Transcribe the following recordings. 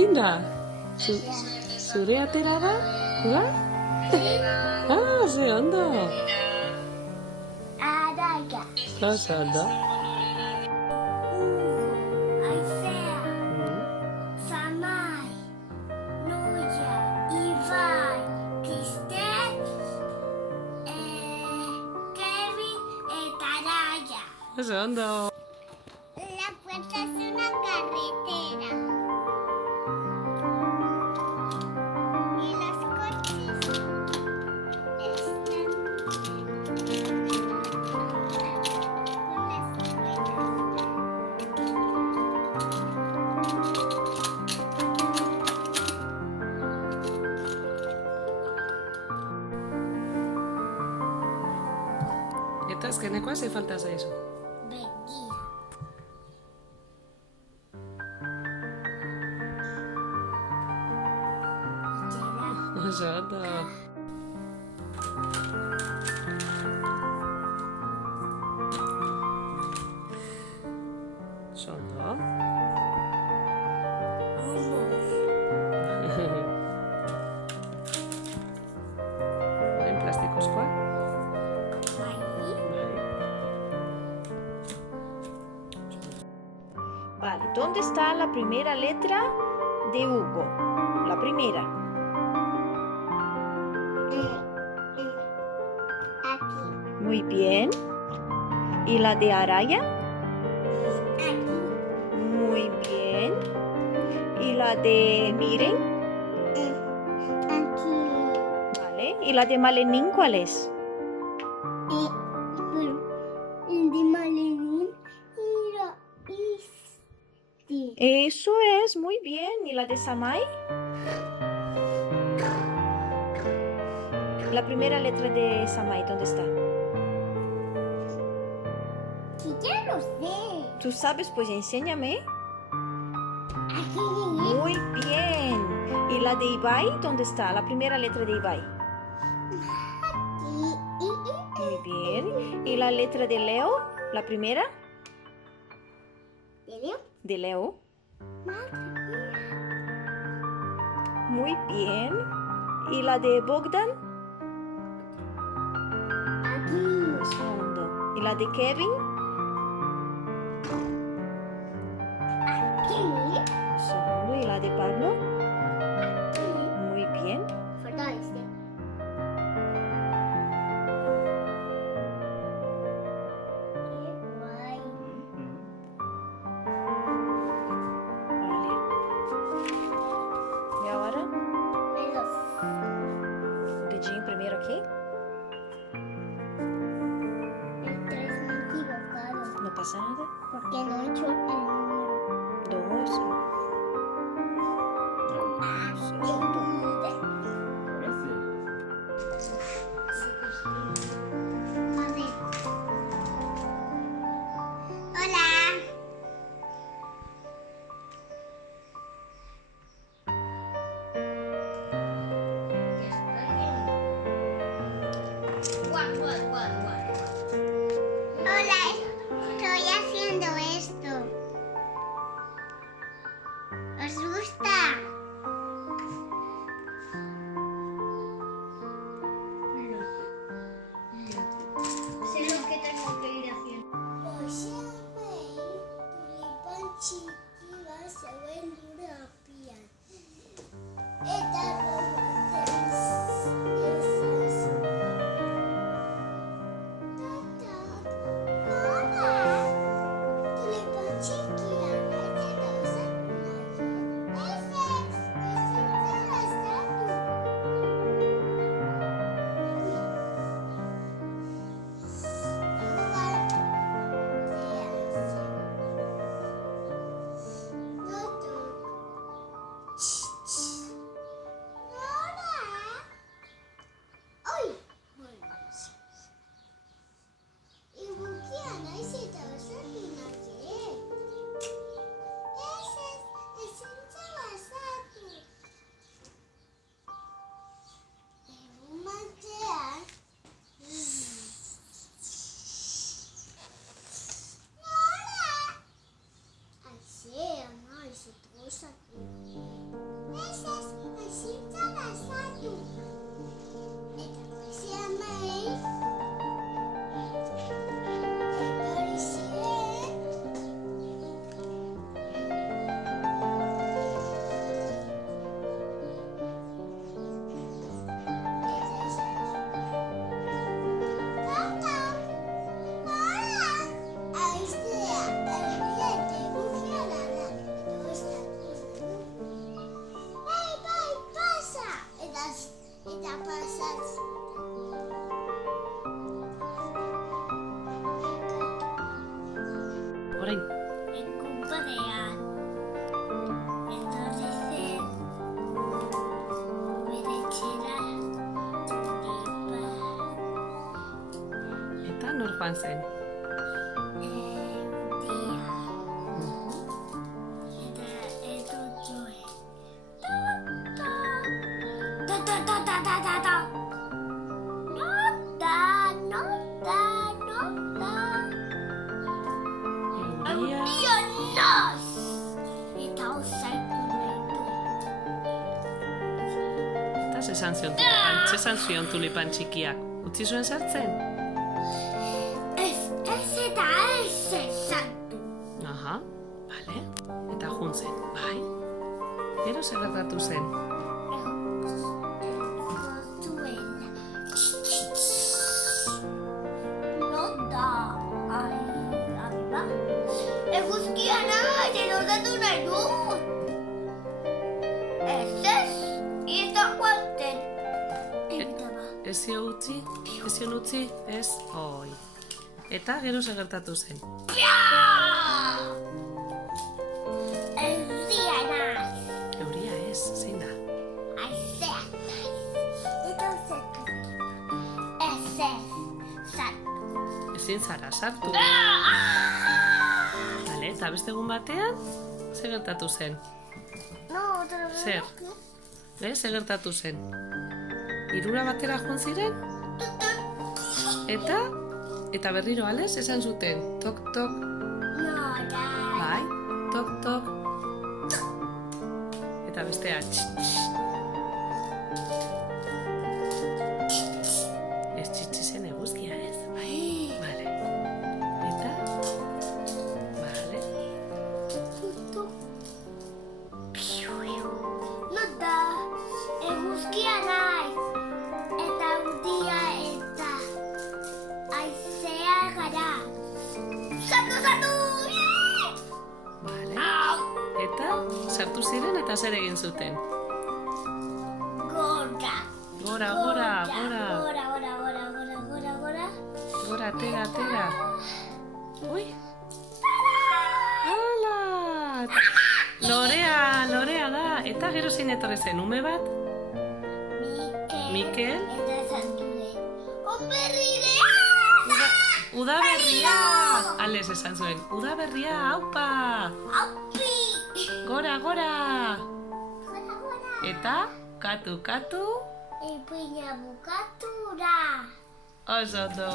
Pindah. Surya Terara? What? Ah, 잘한다. Araya. 잘한다. Aisea. Samay. Nuya. Ivan. Cristel. Kevin. Taraya. 잘한다. La puerta es una carretera. Y los coches están con las ruedas. Estás que ne quase faltas a eso. Venía. 잘한다. 잘한다. En plásticos, Vale, ¿dónde está la primera letra de Hugo? La primera. Aquí. Muy bien. ¿Y la de Araya? Aquí. Muy bien. ¿Y la de Miren? Aquí. Vale. ¿Y la de Malenín cuál es? Pero el de Malenín era este. Eso es, muy bien. ¿Y la de Samay? La primera letra de Samay, ¿dónde está? Que ya lo sé. ¿Tú sabes? Pues enséñame. Aquí. Muy bien. ¿Y la de Ibai? ¿Dónde está? La primera letra de Ibai. Muy bien. ¿Y la letra de Leo? ¿La primera? De Leo. Muy bien. ¿Y la de Bogdan? Aquí. Un segundo. ¿Y la de Kevin? Aquí. Un segundo. ¿Y la de Pablo? Muy bien. Falta este. Qué guay. Vale. ¿Y ahora? Pelos. Dedinho primeiro aqui. El 3 me he equivocado. Não passa nada. Porque no he hecho el número. 2. A ver. Hola. Hola, estoy haciendo esto. ¿Os gusta? Sé lo que tengo que ir haciendo. Eta pasatzen. Orain. Enkumpadean. Etorri zen. Bere etxera. Tulipa. Eta nor joan zen? Dia. Eta edo joe. Ta. Nota. Euria. Dia naz. Eta osaitu nahi du. Eta zesan zion tulipan txikiak. Utzi zuen sartzen? Ez eta ez ezatu. Aha, bale. Eta jun zen, bai? Gero zer gertatu zen? Nota. Arriba. Eguzkia nahi, erosatu nahi dut. Ez, eta joaten. Eta ba. Ez zion utzi? Ez, oi. Eta gero zer gertatu zen? Euria naiz. Euria ez, zein da? Aizea naiz. Eta osatu. Ez, zatu. Ezin zara sartu. Bale, eta beste egun batean, zer gertatu zen? No, otra vez. Zer? Zer gertatu zen? Hirura batera joan ziren? Eta berriro alez esan zuten. Tok, tok, No, da. bai, tok, tok. Eta bestea, Ez txitsi zen eguzkia ez? Bai, bale. Eta? Bale. No da. Eguzkia naiz. Eta euria eta aizea gara. Zatu! Bale. Eta sartu ziren eta zer egin zuten? Gora. Gora. Gora, tera. Ui. Hala! Lorea da. Eta gero zein etorri zen, ume bat? Mikel. Eta zantu den. Operridea! Udaberria! Ales esan zuen. Udaberria, aupa! Aupi! Gora! Gora. Eta, katu. Ipuina bukatura. Oso ondo.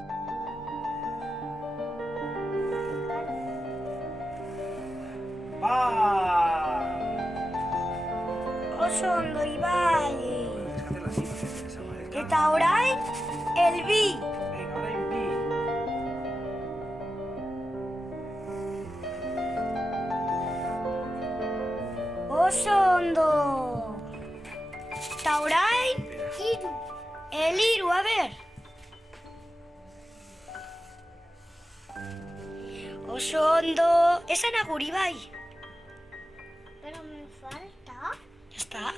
Oso ondo, Ibai. Eta orain, el bi. Oso ondo. Eta orain, el hiru, a ver. Oso ondo. Esan agur, Ibai. Pero me falta. Ya está.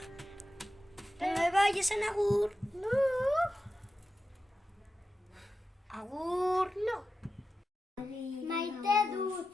Venga, Ibai, esan agur. No. Agur. No. Maite dut.